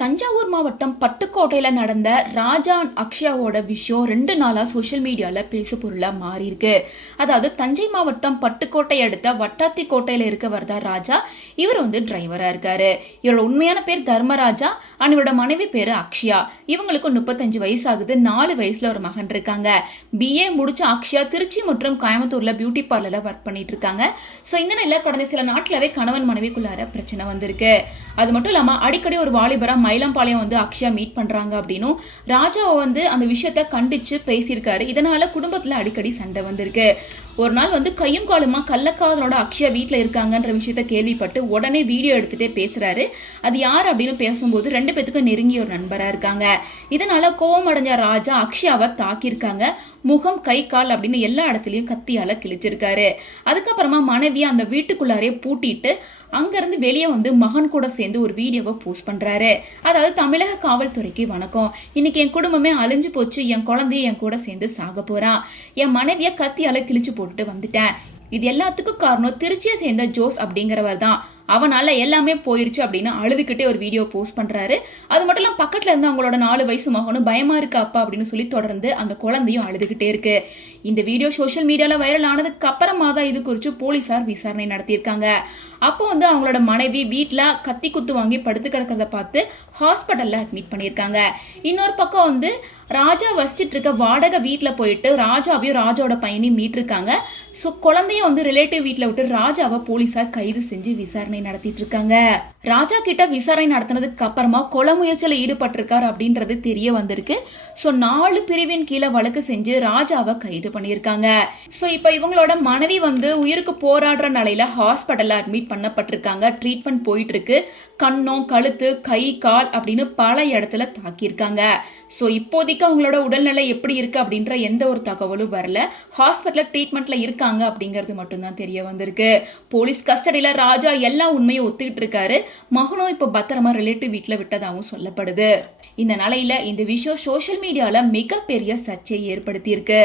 தஞ்சாவூர் மாவட்டம் பட்டுக்கோட்டையில் நடந்த ராஜா அக்ஷயாவோட விஷயம் 2 நாளாக சோஷியல் மீடியாவில் பேசு பொருளாக மாறி இருக்கு. அதாவது தஞ்சை மாவட்டம் பட்டுக்கோட்டை அடுத்த வட்டாத்தி கோட்டையில் இருக்கவர் தான் ராஜா. இவர் டிரைவராக இருக்காரு. இவரோட உண்மையான பேர் தர்மராஜா. இவரோட மனைவி பேர் அக்ஷயா. இவங்களுக்கு 35 வயசு ஆகுது. 4 வயசுல ஒரு மகன் இருக்காங்க. BA முடிச்ச அக்ஷயா திருச்சி மற்றும் கோயம்புத்தூர்ல பியூட்டி பார்லர்ல ஒர்க் பண்ணிட்டு இருக்காங்க. ஸோ இந்த நிலையில கடந்த சில நாட்களாவே கணவன் மனைவிக்குள்ளார பிரச்சனை வந்திருக்கு. அது மட்டும் இல்லாமல் அடிக்கடி ஒரு வாலிபரா மயிலம்பாளையம் அக்ஷயா மீட் பண்றாங்க அப்படின்னும் ராஜாவை அந்த விஷயத்த கண்டிச்சு பேசியிருக்காரு. இதனால குடும்பத்துல அடிக்கடி சண்டை வந்திருக்கு. ஒரு நாள் கையும் காலுமா கள்ளக்காதலோட அக்ஷயா வீட்டில் இருக்காங்கன்ற விஷயத்த கேள்விப்பட்டு உடனே வீடியோ எடுத்துட்டே பேசுறாரு. அது யார் அப்படின்னு பேசும்போது 2 பேத்துக்கும் நெருங்கிய ஒரு நண்பரா இருக்காங்க. இதனால கோவம் அடைஞ்ச ராஜா அக்ஷயாவை தாக்கியிருக்காங்க. முகம், கை, கால் அப்படின்னு எல்லா இடத்துலயும் கத்தியால கிழிச்சிருக்காரு. அதுக்கப்புறமா மனைவியை அந்த வீட்டுக்குள்ளாரே பூட்டிட்டு அங்கிருந்து வெளியே மகன் கூட சேர்ந்து ஒரு வீடியோவை போஸ்ட் பண்றாரு. அதாவது, தமிழக காவல்துறைக்கு வணக்கம், இன்னைக்கு என் குடும்பமே அழிஞ்சு போச்சு, என் குழந்தைய என் கூட சேர்ந்து சாக போறான், என் மனைவிய கத்தியால கிழிச்சு போட்டுட்டு வந்துட்டேன், இது எல்லாத்துக்கும் காரணம் திருச்சியை சேர்ந்த ஜோஸ் அப்படிங்கிறவர் தான், அவனால எல்லாமே போயிருச்சு அப்படின்னு அழுதுகிட்டே ஒரு வீடியோ போஸ்ட் பண்றாரு. அது மட்டும் இல்லாம பக்கத்துல இருந்து அவங்களோட 4 வயசு மகனும் பயமா இருக்கா அப்பா அப்படின்னு சொல்லி தொடர்ந்து அந்த குழந்தையும் அழுதுகிட்டே இருக்கு. இந்த வீடியோ சோஷியல் மீடியால வைரல் ஆனதுக்கு அப்புறமா தான் இது குறித்து போலீசார் விசாரணை நடத்தியிருக்காங்க. அப்போ அவங்களோட மனைவி வீட்டுல கத்தி குத்து வாங்கி படுத்து கிடக்கிறத பார்த்து ஹாஸ்பிட்டல்ல அட்மிட் பண்ணியிருக்காங்க. இன்னொரு பக்கம் ராஜா வசிச்சிட்டு இருக்க வாடகை வீட்டுல போயிட்டு ராஜாவையும் ராஜாவோட பையனையும் மீட்டிருக்காங்க. ஸோ குழந்தைய ரிலேட்டிவ் வீட்டுல விட்டு ராஜாவை போலீசார் கைது செஞ்சு விசாரணை நடத்திட்டு இருக்காங்க. ராஜா கிட்ட விசாரணை நடத்தினதுக்கு அப்புறமா கொலை முயற்சியில ஈடுபட்டிருக்காரு அப்படின்றது தெரிய வந்திருக்கு. ஸோ 4 பிரிவின் கீழே வழக்கு செஞ்சு ராஜாவை கைது பண்ணியிருக்காங்க. ஸோ இப்போ இவங்களோட மனைவி உயிருக்கு போராடுற நிலையில ஹாஸ்பிட்டல்ல அட்மிட் பண்ணப்பட்டிருக்காங்க. ட்ரீட்மெண்ட் போயிட்டு இருக்கு. கண்ணம், கழுத்து, கை, கால் அப்படின்னு பல இடத்துல தாக்கியிருக்காங்க. ஸோ இப்போதைக்கு அவங்களோட உடல்நிலை எப்படி இருக்கு அப்படின்ற எந்த ஒரு தகவலும் வரல. ஹாஸ்பிட்டல்ல ட்ரீட்மெண்ட்ல இருக்காங்க அப்படிங்கிறது மட்டும்தான் தெரிய வந்திருக்கு. போலீஸ் கஸ்டடியில ராஜா எல்லா உண்மையும் ஒத்துக்கிட்டு இருக்காரு. மகனும் இப்ப பத்திரமா ரிலேட்டிவ் வீட்டுல விட்டதாகவும் சொல்லப்படுது. இந்த நிலையில இந்த விஷயம் சோஷியல் மீடியால மிகப்பெரிய சர்ச்சையை ஏற்படுத்தி இருக்கு.